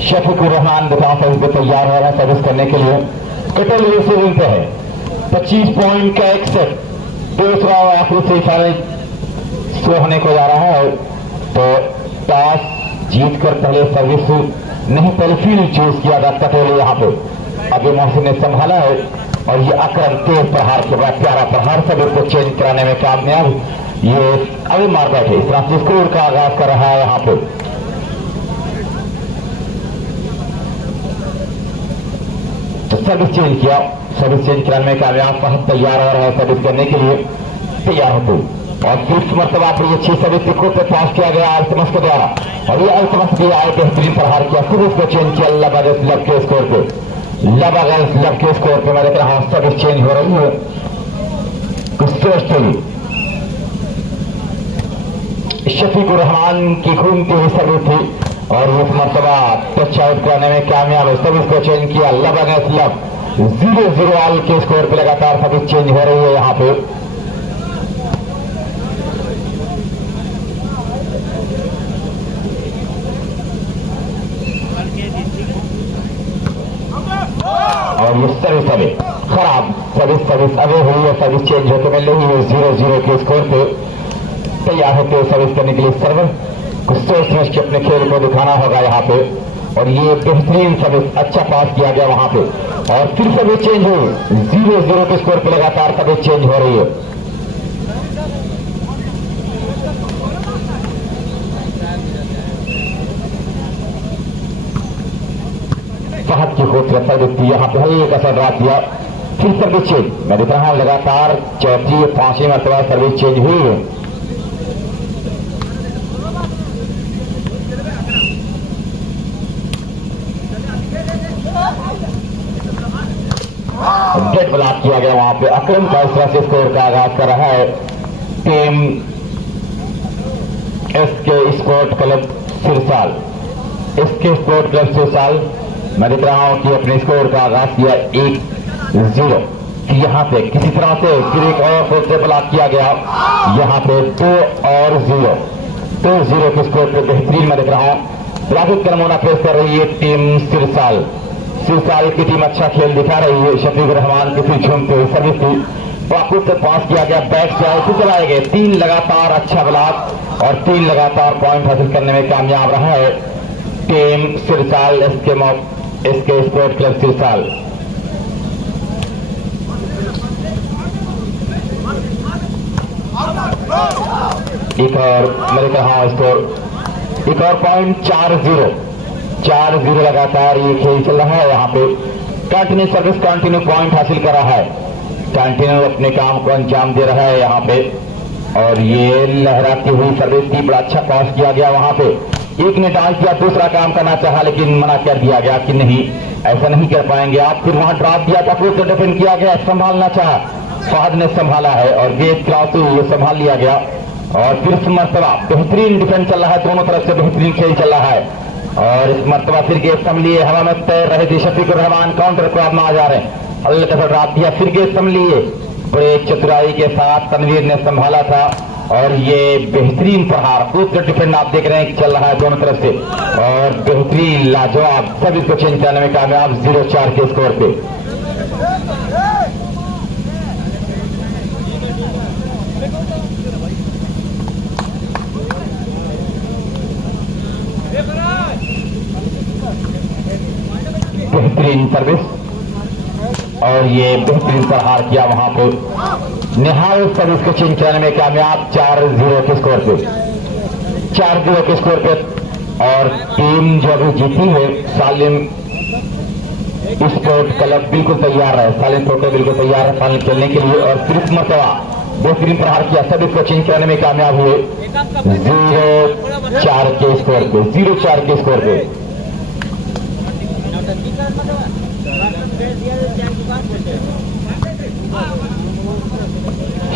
शफीकुर रहमान बताओ सर्विस पे तैयार है सर्विस करने के लिए। कटल रिसीविंग पे है 25 पॉइंट का एक सेट। दूसरा आखिरी सेमीफाइनल शुरू होने को जा रहा है। तो टॉस जीतकर पहले सर्विस नहीं पहले फील्ड चूज किया था कटोली यहाँ पे। अभी मोहसिन ने संभाला है और ये अकरम तेज प्रहार के बाद प्यारा प्रहार सर्विस को चेंज कराने में कामयाब। ये अभी मार बैठे इस तरह से स्कोर का आगाज कर रहा है यहाँ पे। तो सर्विस चेंज किया, सर्विस चेंज कराने में कामयाब। फहद तैयार हो रहा है सर्विस करने के लिए, तैयार होते और फिफ्थ मरतबा पर ये 6 सर्विस को पे पास किया गया अल्तमस के द्वारा। और ये अल्तमस भी आए बेहतरीन प्रहार किया, सर्विस को चेंज किया लबागस लब के स्कोर पे। लबागस लब के स्कोर पे मैं देख रहा हूं सर्विस चेंज हो रही है। कुछ सोचते ही शफीकुर रहमान की घूमती हुई सर्विस थी और इस मरतबा टच आउट करने में कामयाब है। सर्विस को चेंज किया लबागस लब 0-0 ऑल के स्कोर पे लगातार सर्विस चेंज हो रही है यहाँ पे। और ये सर्विस अभी खराब सर्विस अभी हुई है, सर्विस चेंज होकर मिल रही है 0-0 के स्कोर पे। तैयार होते सर्विस करने के लिए सर्वर कुछ सोच समझ के अपने खेल को दिखाना होगा यहाँ पे। और ये बेहतरीन सर्विस अच्छा पास किया गया वहां पे और फिर सर्विस चेंज हुई 0-0 के स्कोर पे लगातार सर्विस चेंज हो रही है। फहद की खूबसूरत सर्विस थी यहाँ पे, हल्का सा ड्रॉप दिया फिर सर्विस चेंज। मैं देख रहा हूं लगातार चौथी 5वीं मरतबा सर्विस चेंज हुई है। डेड ब्लॉक किया गया वहां पे। अकरम का इस तरह से स्कोर का आगाज कर रहा है team S K sport club Sirsal. S K sport club Sirsal मैं देख रहा हूं कि अपने स्कोर का आगाज किया 1-0। यहां पे किसी तरह से फिर एक और से ब्लॉक किया गया यहां पे 2-0 के स्कोर पे बेहतरीन मैं देख रहा हूं ब्लॉकिंग का नमूना पेश कर रही है टीम सिरसाल की टीम अच्छा खेल दिखा रही है। शफीकुर रहमान की फिर झूमते हुए सर्विस थी, बाकू से पास किया गया, बैक से आए फिर चलाए गए 3 लगातार अच्छा ब्लॉक और 3 लगातार पॉइंट हासिल करने में कामयाब रहा है टीम सिरसाल एसके स्पोर्ट क्लब सिरसाल। एक और मेरे कहा स्कोर एक और पॉइंट 4-0 लगातार ये खेल चल रहा है यहाँ पे। कंटिन्यू सर्विस कंटिन्यू पॉइंट हासिल कर रहा है, कंटिन्यू अपने काम को अंजाम दे रहा है यहाँ पे। और ये लहराती हुई सर्विस थी, बड़ा अच्छा पास किया गया वहां पे। एक ने डाल किया, दूसरा काम करना चाहा लेकिन मना कर दिया गया कि नहीं ऐसा नहीं कर पाएंगे आप। फिर वहां ड्रॉप दिया था, फिर डिफेंड किया गया, संभालना चाहा, फहद ने संभाला है और गेंद क्रॉस हुई, ये संभाल लिया गया। और फिर इस मरतबा बेहतरीन डिफेंड चल रहा है, दोनों तरफ से बेहतरीन खेल चल रहा है। और इस मरतबा फिर गेंद संभलिए, हवा में तैर रहे थे शफीकुर रहमान, काउंटर को अब आ जा रहे हैं, हल्का सा ड्रॉप दिया, फिर गेंद संभलिए, बड़े चतुराई के साथ तनवीर ने संभाला था। और ये बेहतरीन प्रहार दूसरा डिफेंड आप देख रहे हैं चल रहा है दोनों तरफ से और बेहतरीन लाजवाब सब इसको चेंज करने में कामयाब 0-4 के स्कोर पे। बेहतरीन सर्विस और ये बेहतरीन प्रहार किया वहां पे। निहाल सर्विस को चेंज करने में कामयाब 4-0 के स्कोर पे, 4-0 के स्कोर पे। और टीम जो अभी जीती है सालिम स्पोर्ट क्लब बिल्कुल तैयार है, सालिम स्पोर्ट बिल्कुल तैयार है फाइनल खेलने के लिए। और फिर मरतबा बेहतरीन प्रहार किया, सर्विस को चेंज करने में कामयाब हुए 0-4 के स्कोर पे, 0-4 के स्कोर पे।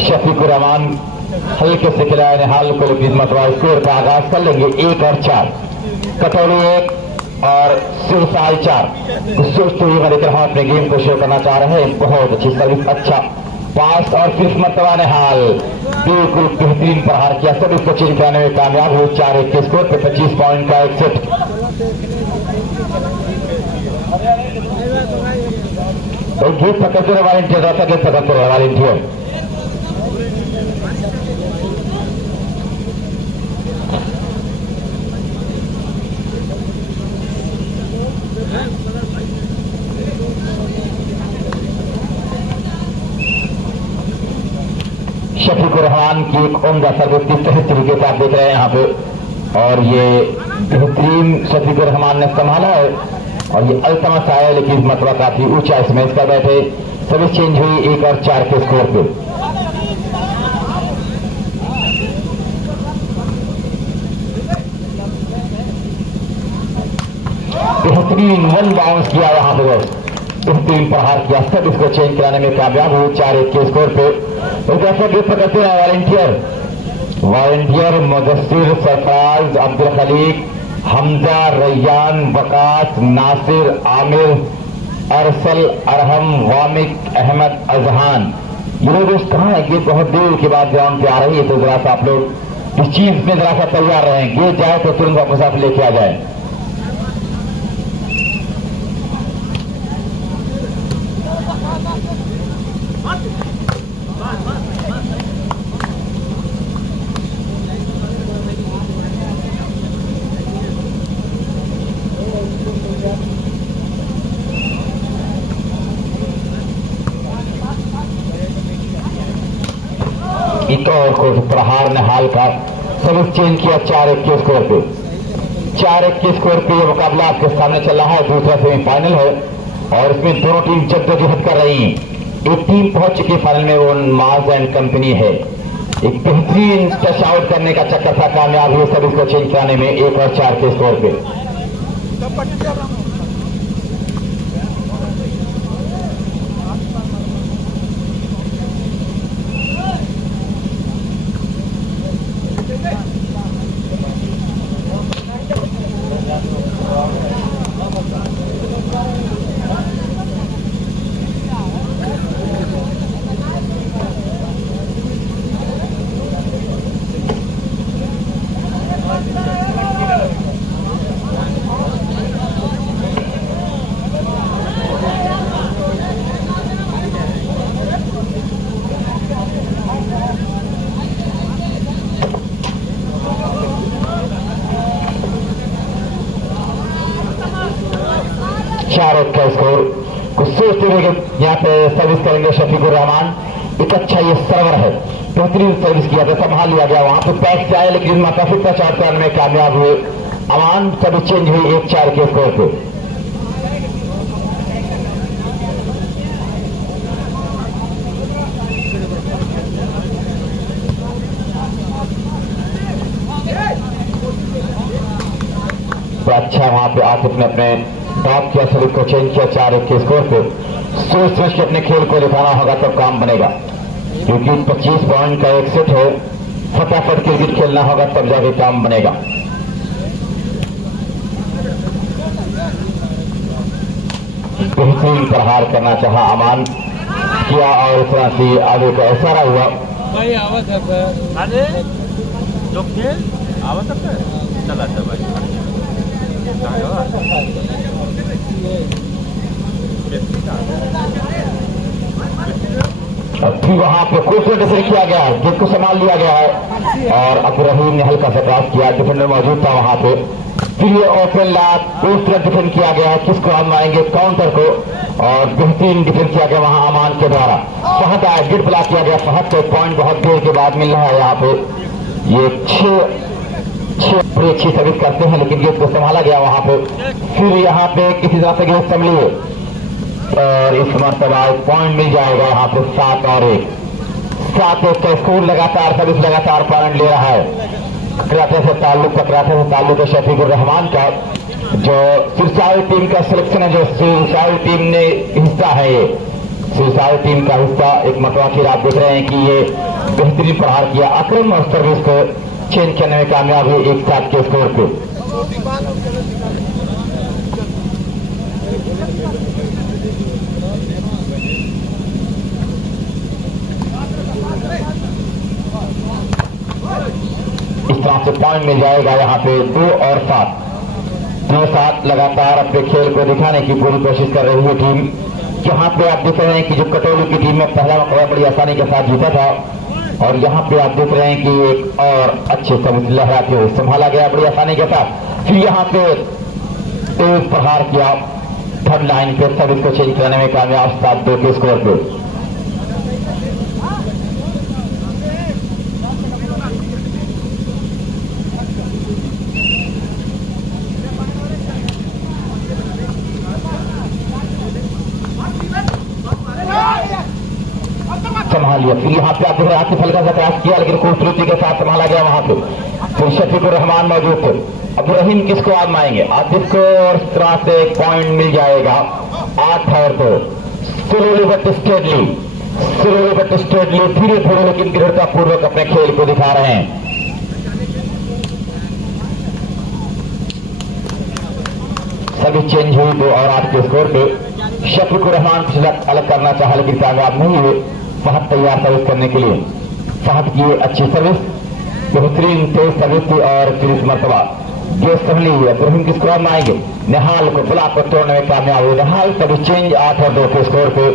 शफीकुर रहमान हल्के से खिलाया, निहाल को लेकिन मरतबा स्कोर का आगाज कर लेंगे 1 और 4, कटौली 1 और सिरसाल 4। सोचते हुए मैं देख रहा हूं अपने गेम को शो करना चाह रहे हैं। बहुत अच्छी सर्विस, अच्छा पास और फिर मरतबा निहाल बिल्कुल बेहतरीन प्रहार किया, सर्विस को चेंज कराने में कामयाब हुए 4-1 के स्कोर पे। 25 पॉइंट का एक सेट। एक गेट पकड़ते रहे वॉलंटियर, ऐसा गेट पकड़ते रहे वॉलंटियर। शफीकुर रहमान की एक उम्दा सर्विस किस तरीके से आप देख रहे हैं यहाँ पे, और ये बेहतरीन शफीकुर रहमान ने संभाला है और ये अल्तमस आया, लेकिन इस मतबा काफी ऊंचा इस मैच पर बैठे। सर्विस चेंज हुई 1 और 4 के स्कोर पे। बेहतरीन 1 बाउंस किया वहां पे, बेहतरीन प्रहार किया, सब इसको चेंज कराने में कामयाब हुए 4-1 के स्कोर पे। एक ऐसा गेट पकड़ते हैं वॉलंटियर मुदस्सिर, सरफराज, अब्दुल खलीक, हमजा, रैयान, वकास, नासिर, आमिर, अरसल, अरहम, वामिक, अहमद, अजहान। ये लोग दोस्त कहाँ है? गेट बहुत देर के बाद ग्राउंड पे आ रही है, तो जरा सा आप लोग इस चीज में जरा सा तैयार रहें। गेट जाए तो तुरंत वापस आप लेके आ जाए। और को प्रहार ने हाल का सर्विस चेंज किया 4-1 के स्कोर पे। 4-1 के स्कोर पे ये मुकाबला आपके सामने चल रहा है, दूसरा सेमीफाइनल है और इसमें दोनों टीम जद्दोजहद कर रही हैं। एक टीम पहुंच चुकी फाइनल में, वो मार्ज एंड कंपनी है। एक बेहतरीन टच आउट करने का चक्कर था, कामयाब हुए सर्विस को चेंज कराने में 1 और 4 के स्कोर पे। का स्कोर कुछ सोचते हुए यहाँ पे सर्विस करेंगे शफीकुर रहमान। एक अच्छा ये सर्वर है, बेहतरीन सर्विस किया था, संभाल लिया गया, वहां पे पैक से आए लेकिन काफी टच आउट करने में कामयाब हुए। अमान सर्विस चेंज हुई 1-4 के स्कोर पे। तो अच्छा वहां पे आसिफ ने अपने टॉप किया, सर्विस को चेंज किया 4-1 के स्कोर पे। सोच समझ के अपने खेल को दिखाना होगा तब काम बनेगा, क्योंकि 25 पॉइंट का एक सेट है, फटाफट क्रिकेट खेलना होगा तब जाके काम बनेगा। बेहतरीन प्रहार करना चाहा अमान किया और इस तरह से आगे का इशारा हुआ। भाई आवाज चला था भाई फिर वहां पे खूबसूरत डिफेंस किया गया है, गेट को संभाल लिया गया है और अब्दुल रहीम ने हल्का सा क्रॉस किया, डिफेंडर मौजूद था वहां पे। फिर ये ओपन लात खूबसूरत डिफेंड किया गया है, किसको हम आएंगे काउंटर को, और बेहतरीन डिफेंस किया गया वहां अमान के द्वारा। फहद आया, गेट ब्लॉक किया गया, फहद को पॉइंट बहुत देर के बाद मिल रहा है। यहाँ पे ये 6 बड़ी अच्छी सर्विस करते हैं, लेकिन गेट को संभाला गया वहां पे। फिर यहाँ पे किसी तरह से गेट संभली और इस मरतबा पॉइंट मिल जाएगा यहाँ पे 7 और 1। 7-1 का स्कोर, लगातार सर्विस लगातार पॉइंट ले रहा है। पकड़ाते से ताल्लुक शफीकुर रहमान का, जो सिरसाई टीम का सिलेक्शन है, जो सिरसाई टीम ने हिस्सा है, ये सिरसाई टीम का हिस्सा। एक मरतबा फिर आप देख रहे हैं कि ये बेहतरीन प्रहार किया अकरम और सर्विस को चेंज करने में कामयाब हुई 1-7 के स्कोर पे। इस तरह से पॉइंट मिल जाएगा यहाँ पे 2 और 7 लगातार अपने खेल को दिखाने की पूरी कोशिश कर रही है टीम यहाँ पे आप देख रहे हैं कि जो कटोली की टीम में पहला मुकाबला बड़ी आसानी के साथ जीता था, और यहाँ पे आप देख रहे हैं कि एक और अच्छे सर्विस लहराते हुए संभाला गया बड़ी आसानी के साथ। फिर यहाँ पे तेज प्रहार किया, थर्ड लाइन पे सर्विस को चेंज करने में कामयाब 7-2 के स्कोर पे। संभाल लिया। फिर यहाँ पे आप देख रहे हैं आसिफ हल्का सा क्रॉस किया, लेकिन खूबसूरती के साथ संभाला गया वहां पे। फिर शफीकुर रहमान मौजूद थे। अब्दुल रहीम किसको आजमाएंगे? आसिफ को, और इस तरह से एक पॉइंट मिल जाएगा 8 और 2। Slowly but steadily, slowly but steadily, धीरे धीरे लेकिन दृढ़ता पूर्वक अपने खेल को दिखा रहे हैं। सभी चेंज हुई 2 और 8 के स्कोर पे। शफीकुर रहमान कुछ अलग करना चाहा लेकिन कामयाब नहीं हुए। फहद तैयार सर्विस करने के लिए। फहद की अच्छी सर्विस, बेहतरीन तेज सर्विस थी, और फिर इस मरतबा जो संभली हुई इब्राहिम किसको आएंगे? निहाल को ब्लॉक को तोड़ने में कामयाब हुए। निहाल सभी चेंज 8 और 2 के स्कोर पे।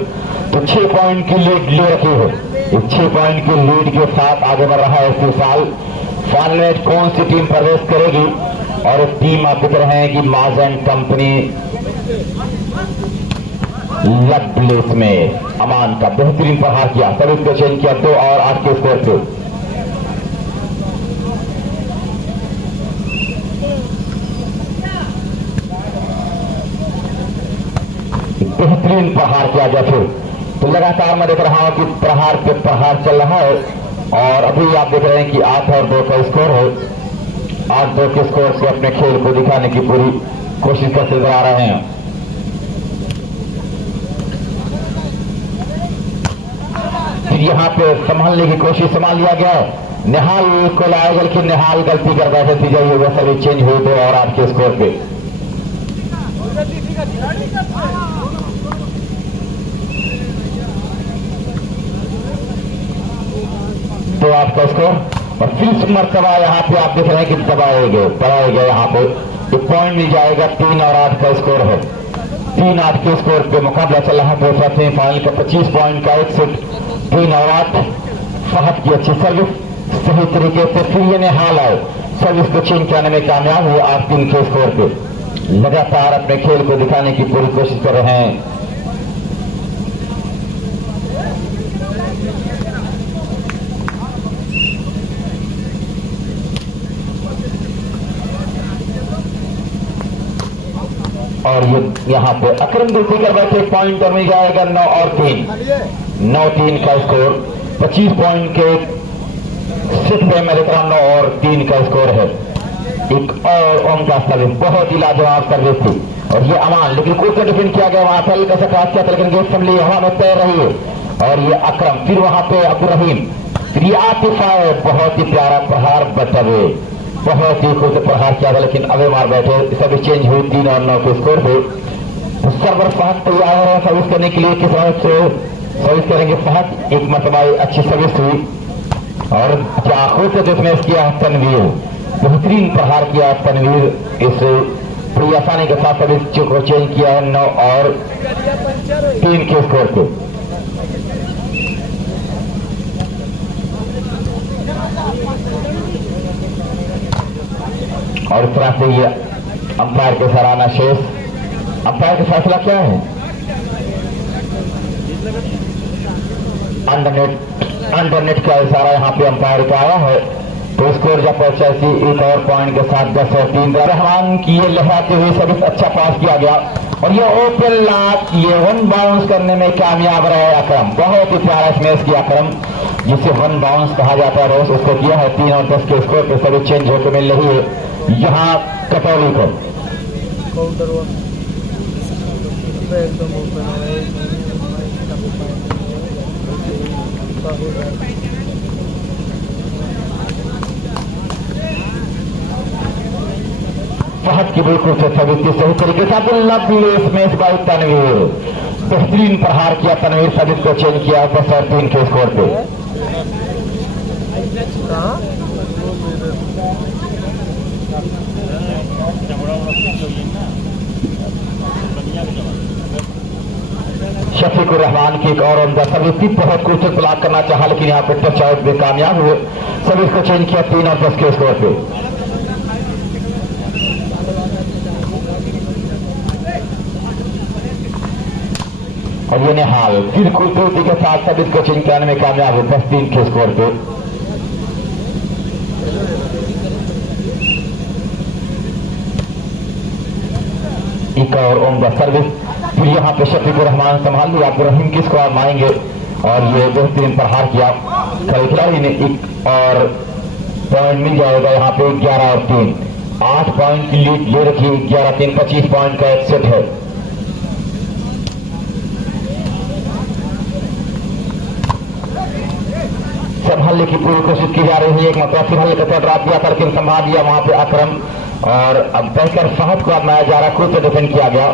तो 6 पॉइंट की लीड ले रखी है। इस 6 पॉइंट की लीड के साथ आगे बढ़ रहा है इस साल। फाइनल में कौन सी टीम प्रवेश करेगी? और एक टीम आप दिख रहे हैं कि माजन कंपनी लबलेस में अमान का बेहतरीन प्रहार किया, सर्विस को चेंज किया 2 और 8 के स्कोर पे। बेहतरीन प्रहार किया गया फिर। तो लगातार मैं देख रहा हूं कि प्रहार पे प्रहार चल रहा है, और अभी आप देख रहे हैं कि 8 और 2 का स्कोर है। 8-2 के स्कोर से अपने खेल को दिखाने की पूरी कोशिश करते नजर आ रहे हैं। फिर यहाँ पे संभालने की कोशिश संभाल लिया गया है। निहाल को लाएगा, लेकिन निहाल गलती कर बैठे थी, जाइए वो सभी चेंज हुए 2 और 8 के स्कोर पे। तो आपका स्कोर, और फिर मरतबा यहाँ पे आप देख रहे हैं कि दबाए गए यहाँ पे एक पॉइंट मिल जाएगा। 3 और 8 का स्कोर है। 3-8 के स्कोर पे मुकाबला चल रहा है दूसरा सेमीफाइनल का। 25 पॉइंट का एक सेट। 3 और 8। फहद की अच्छी सर्विस सही तरीके से। फिर ये निहाल आए, सर्विस को चेंज करने में कामयाब हुए 8-3 के स्कोर पे। लगातार अपने खेल को दिखाने की पूरी कोशिश कर रहे हैं। और ये यहाँ पे अकरम गलती कर बैठे, पॉइंट और मिल जाएगा 9 और 3। 9-3 का स्कोर। 25 पॉइंट के सेट पे मेरे तरह 9 और 3 का स्कोर है। एक और ओम का सर्विस, बहुत ही लाजवाब सर्विस थी, और ये अमान, लेकिन कोर्ट का डिफेंड किया गया वहां पर हल्का सा क्रॉस किया था, लेकिन गेट संभली हवा में तैर रही है। और ये अकरम, फिर वहां पे अब्दुल रहीम, फिर ये आतिफ आए, बहुत ही प्यारा प्रहार बटवे, बहुत ही खुद प्रहार किया था, लेकिन अबे मार बैठे। सभी चेंज हुई 3 और 9 के स्कोर पे। तो सर्वर फहद तैयार है सर्विस करने के लिए। किस तरह से सर्विस करेंगे फहद? एक मरतबा अच्छी सर्विस हुई, और क्या खुद से डिफेंस किया तनवीर, बेहतरीन प्रहार किया तनवीर। इस बड़ी आसानी के साथ सर्विस को चेंज किया है 9 और 3 के स्कोर पे। और इस तरह से ये अंपायर के सराहना शेष। अंपायर का फैसला क्या है? अंडरनेट का इशारा यहाँ पे अंपायर का आया है। तो स्कोर जब पहुंचा एक और पॉइंट के साथ 10 और 3। रहमान की ये लहराते हुए सर्विस अच्छा पास किया गया, और ये ओपन लात, ये 1 बाउंस करने में कामयाब रहे अकरम। बहुत ही प्यारा स्मैश किया अकरम, जिसे 1 बाउंस कहा जाता है रोज, उसको किया है। 3 और 10 के स्कोर पे सर्विस चेंज होकर मिल रही है यहाँ कटौली को। फहद की बिल्कुल से सही तरीके से लवली स्मैश बाय तनवीर, बेहतरीन प्रहार किया तनवीर, सर्विस को चेंज किया 10 और 3 के स्कोर पे। शफीकुर रहमान की एक और उम्दा सर्विस थी, बहुत कोशिश ब्लॉक करना चाहा लेकिन यहाँ पे टच आउट में कामयाब हुए। सर्विस को चेंज किया 3 और 10 के स्कोर पे। और ये निहाल फिर खूबसूरती के साथ सर्विस को चेंज कराने में कामयाब हुए 10-3 के स्कोर पे। एक और उम्दा सर्विस, फिर यहाँ पे शफीकुर रहमान संभाल लिया, अब्दुल रहीम किसको आजमाएंगे और ये बेहतरीन प्रहार किया खिलाड़ी ने। एक और पॉइंट मिल जाएगा यहाँ पे 11 और 3, 8 पॉइंट की लीड ले रखी। 11-3 25 पॉइंट का एक सेट है। संभालने की पूरी कोशिश की जा रही है। एक मतलब फिर हल्का सा ड्रॉप दिया था लेकिन संभाल लिया वहां पे अकरम, और अब बहकर फहद को आजमाया जा रहा, खुद से डिफेंड किया गया।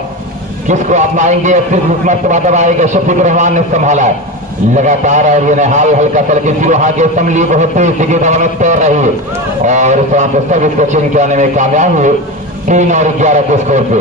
किसको आजमाएंगे? फिर मरतबा दबाएगा, शफीकुर रहमान ने संभाला लगातार, और ये निहाल हल्का सा लेकिन फिर वहां के संभली बहुत तेज की दवा में तैर रही है और इस वहां पर सर्विस को चेंज कराने में कामयाब हुए 3 और 11 के स्कोर पे।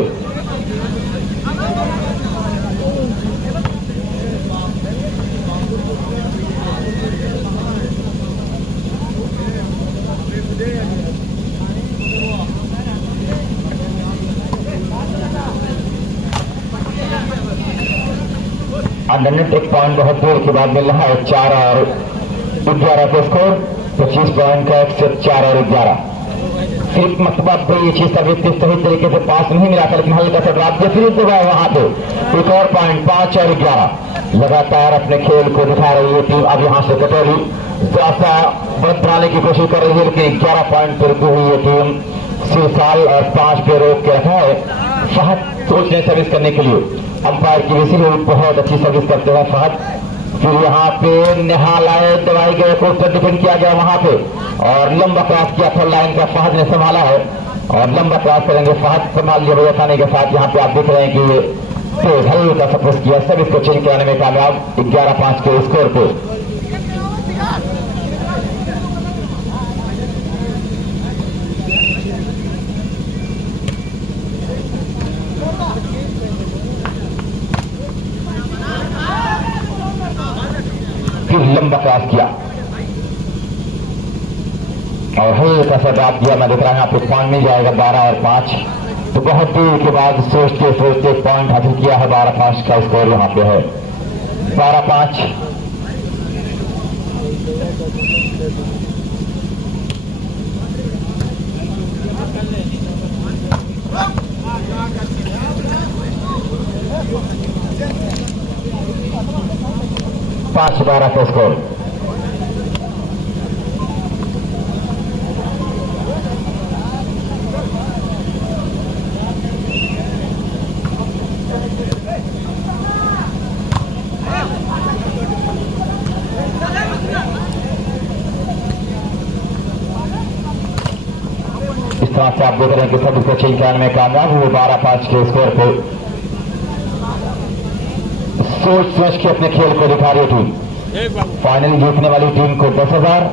अंडरनेट एक पॉइंट बहुत देर के बाद मिल रहा है। 4 और 11 के स्कोर, 25 पॉइंट का एक सेट। 4 और 11 सिर्फ मतलब ये चीज सर्विस सही तरीके से पास नहीं मिला था लेकिन हल्का सा ड्रॉप दिया, फिर दबाया वहां पे। एक और पॉइंट 5 और 11 लगातार अपने खेल को दिखा रही है टीम। अब यहाँ से कटोरी ज्यादा बढ़त बनाने की कोशिश कर रही है लेकिन 11 पॉइंट पर रुकी हुई है टीम। 6 साल और 5 पे रोक के रखा है फहद सोचने सर्विस करने के लिए। अंपायर की विसिल हुई, बहुत अच्छी सर्विस करते हैं फहद। फिर यहाँ पे निहाल आए, दवाई गए, कोर्ट डिफेंड किया गया वहां पे और लंबा क्रॉस किया था लाइन का, फहद ने संभाला है और लंबा क्रॉस करेंगे। फहद संभाल लिया बजाने थाने के साथ। यहाँ पे आप देख रहे हैं कि ये तेज हल्का सपोर्ट किया, सर्विस को चेंज कराने में कामयाब 11-5 के स्कोर पे। फिर लंबा क्रॉस किया और हल्का सा ड्रॉप दिया। मैं देख रहा हूं यहाँ पे पॉइंट मिल जाएगा 12 और 5। तो बहुत देर के बाद सोचते सोचते पॉइंट हासिल किया है। 12-5 का स्कोर यहाँ पे है। 12-5। पांच 12 का स्कोर। इस तरह से आप देख रहे हैं कि सब इसको चेंज कराने में कामयाब हुए 12-5 के स्कोर पे। सोच सोच के अपने खेल को दिखा रही टीम। फाइनल जीतने वाली टीम को 10,000,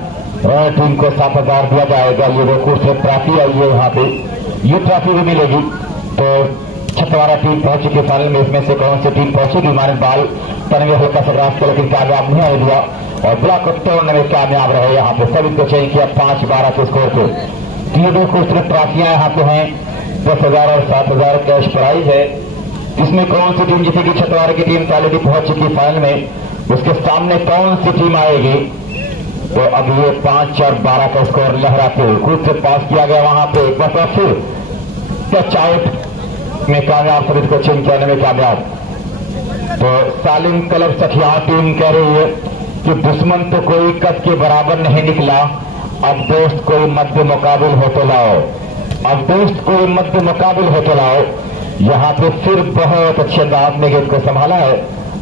टीम को 7,000 दिया जाएगा। ये वो खूबसूरत ट्रॉफी आई है यहाँ पे, ये ट्रॉफी भी मिलेगी। तो छतवारा टीम पहुंच चुकी फाइनल में। इसमें से कौन सी टीम पहुंचेगी? मानव बाल तनवे हल्का सा ग्रास किया लेकिन कामयाब नहीं आने दिया और ब्लॉक को तोड़ने में कामयाब रहे। यहाँ पे सभी को चेंज किया 5-12 के स्कोर पे। ये दो खूबसूरत ट्रॉफियां यहाँ पे हैं। 10,000 और 7,000 कैश प्राइज है। इसमें कौन सी टीम जीतेगी? छतवारा की टीम ऑलरेडी पहुंच चुकी फाइनल में। उसके सामने कौन सी टीम आएगी? तो अब ये 5 और 12 का स्कोर लहराते हुए खुद से पास किया गया वहां पे। एक बार फिर टच आउट में कामयाब, सभी को चेंज करने में कामयाब। तो सालिम क्लब सठियार टीम कह रही है कि दुश्मन तो कोई कद के बराबर नहीं निकला, अब दोस्त कोई मध्य मुकाबिल हो तो लाओ, अब दोस्त कोई मध्य मुकाबिल हो तो लाओ। यहाँ पे फिर बहुत अच्छे अंदाज में गेंद को संभाला है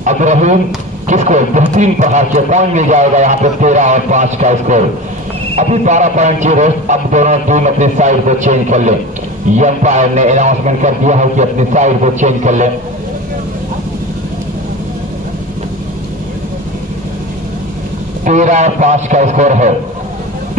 अब रहीम, किसको बेहतरीन प्रहार के पॉइंट मिल जाएगा। यहाँ पे 13 और 5 का स्कोर। अभी 12 पॉइंट चाहिए। अब दोनों टीम अपनी साइड को चेंज कर ले। अंपायर ने अनाउंसमेंट कर दिया है कि अपनी साइड को चेंज कर ले। 13 और 5 का स्कोर है।